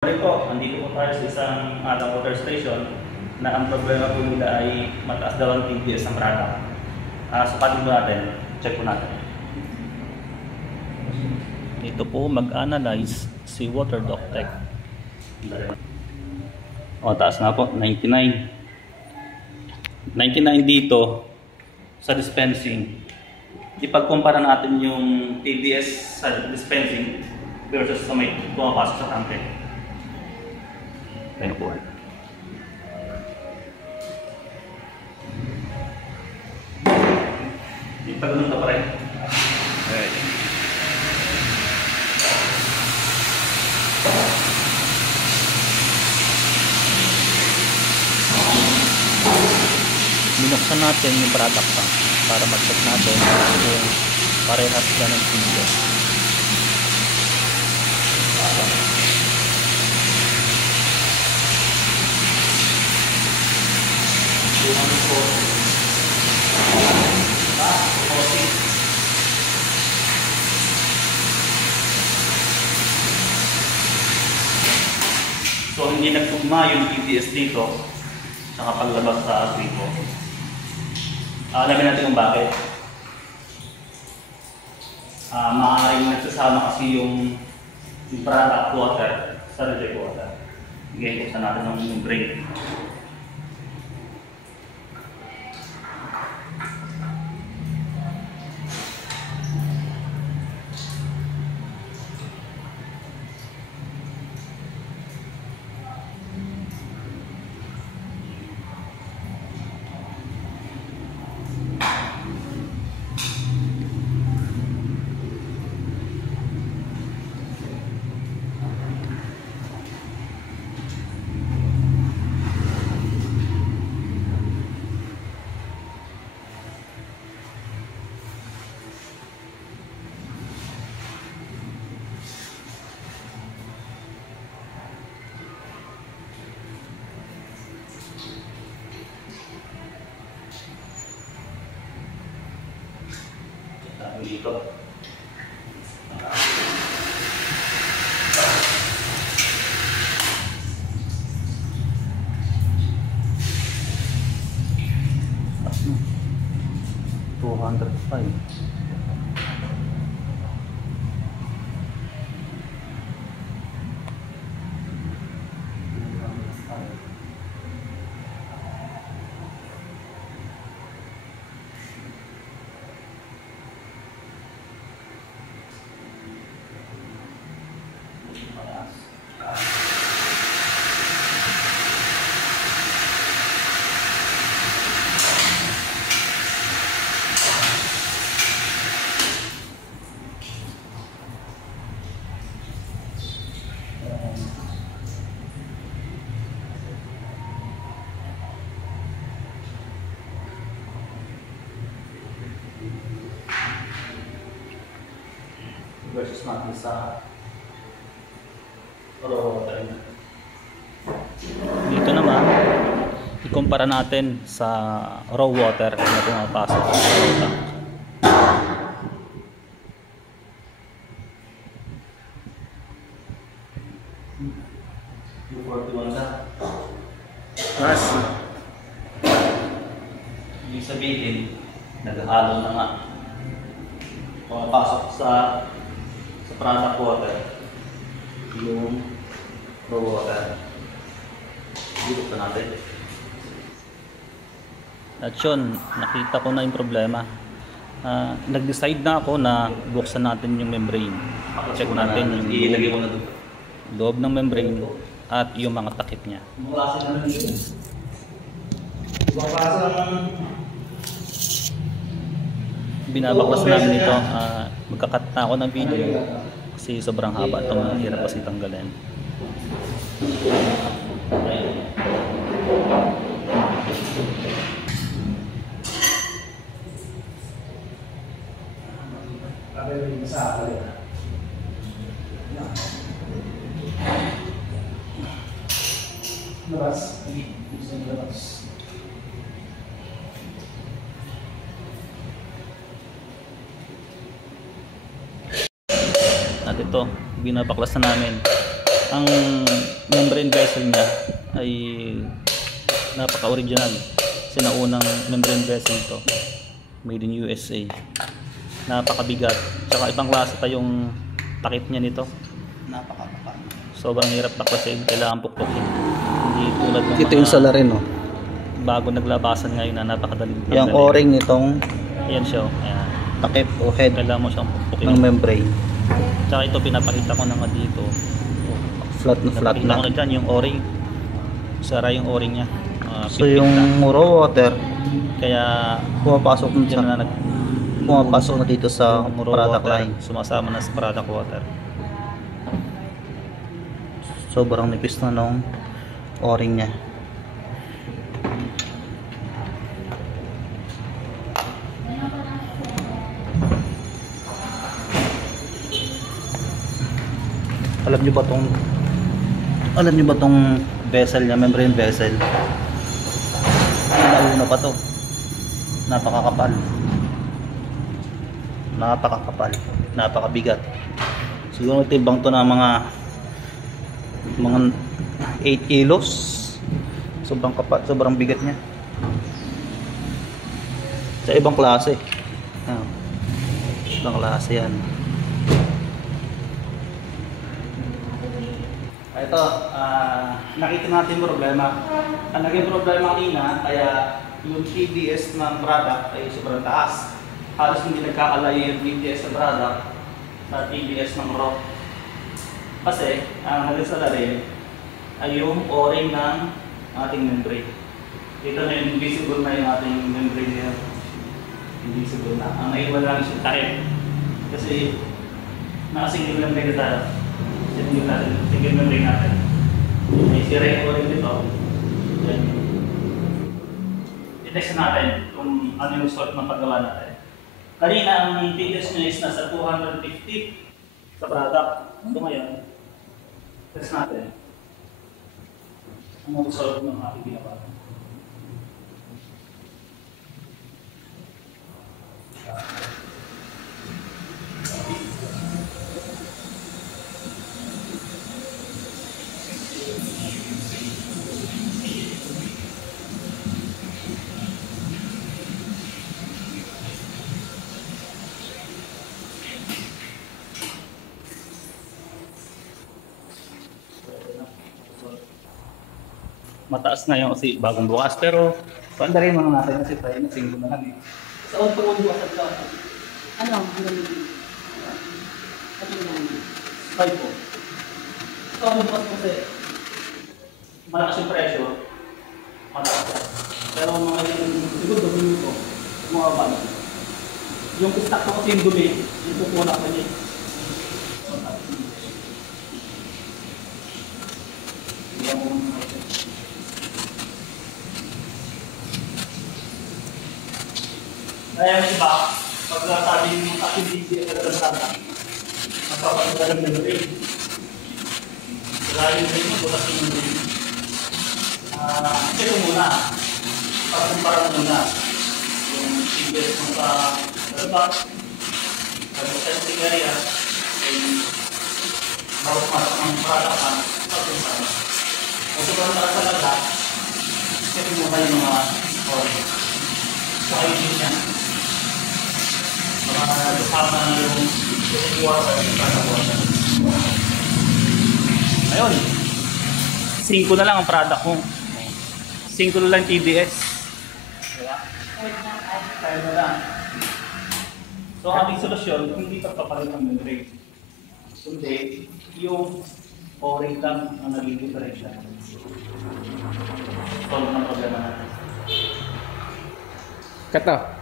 Po, andito po tayo sa isang water station na ang problema po nila ay mataas daw ang TDS ng product. Sukatin po natin, check po natin. Dito po mag-analyze si Waterdoc Tech. O, taas na po, 99. 99 dito sa dispensing. Ipagkumpara natin yung TDS sa dispensing versus sa may pumapasok sa tanke. Tayo po. Ipagulong ka pa rin. Okay. Binuksan natin yung product pa para mag-check natin kung parehas na ng TDS. So hindi nagtugma yung TDS dito sa paglabas sa gripo. Alamin natin kung bakit. Maaaring nagsasama kasi yung product water sa reject water. Again, buksan natin ng brain. Dito. $205. Versus natin sa raw water. Dito naman, ikumpara natin sa raw water na pumapasok sa tank. Mas ibig sabihin, naghahalo na nga pumapasok sa product water yung raw water. Dito pa natin. At yun, nakita ko na yung problema. Nag-decide na ako na buksan natin yung membrane. Check natin yung loob ng membrane at yung mga takip niya. Binabaklas namin ito. Magkakat na ako ng video kasi sobrang haba itong hirap kasi tanggalin. At ito, binabaklas na namin. Ang membrane vessel niya ay napaka-original. Sinaunang membrane vessel ito. Made in USA. Napakabigat. Tsaka ibang klase pa yung takip niya nito. Napakakapal. Sobrang hirap taklasin. Kailangan pukpukin. Hindi tulad ng Ito yung salarin, no? bago naglabasan ngayon na napakadaling Yung tanggalin. o-ring nitong Ayan siya. Ayan. takip o head Kailangan mo siyang pukpukin. ng membrane. Tsaka ito pinapakita ko na nga dito. Flat na flat Napakita ko na. na dyan yung o-ring. Sara yung o-ring niya. So Pit-pit yung na. raw water, Kaya pumapasok dun yan na sa, pumapasok na dito sa yung raw product water, line. sumasama na sa product water. Sobrang nipis na nung o-ring niya. Alam niyo ba tong vessel niya, membrane vessel? Nauna pa to. Napakakapal. Napakakapal. Napakabigat. Siguro timbang to na mga 8 kilos. Sobrang kapal, sobrang bigat niya. Sa ibang klase. Ayan. Ibang klase yan. Ito, nakita natin yung problema. Ang naging problema kanina, kaya yung TDS ng product ay sobrang taas. Halos hindi nagkakalayo yung TDS ng product sa TDS ng raw. Kasi, ang naging rin ay yung o-ring ng ating membrane. Dito na yung invisible na yung ating membrane niya. Invisible na. Ang naiwan lang siya takip. Kasi, nakasingle membrane na tayo. Single membrane natin. May sira yung o-ring dito. Yan. I-test natin kung ano yung sort ng paggawa natin. Kanina, ang TDS niya is nasa 250 sa product. Ito ngayon, test natin. Ano ang sort ng ating ginawa. Mataas na yung kasi bagong bukas, pero pandarin mo na natin kasi tayo na single na lang eh. Sa unto bukas at sa Ano? Ang galing. Ano yan? 5 po. Sa unto bukas kasi malakas yung pressure, mataas. Pero mga yung siguro dumi ko, mga bala. Yung stock ko kasi yung dumi, yung pupunak na niya. Kaya yung iba, pag sabi yung ating hindi ang nagkakasama, magpapagdalang ng rin. Kaya yung rin yung bukas yung rin. Ito muna, pagkumpara muna yung figures mo sa lalabak, pag-usay ng area, ay bawat masok ng product ka, pagkumpara. Kung sobrang taas talaga, ito mo kayo mga oras. Saka yung din yan. Kasama na yung water at water. Ayun. 5 na lang ang product mo. 5 na lang TDS. Diba? 5 na lang. So ang ating solusyon, hindi pagpapalit ng membrane. Kundi yung o-ring lang ang nagiging direction. Solve ng problema natin. Kata.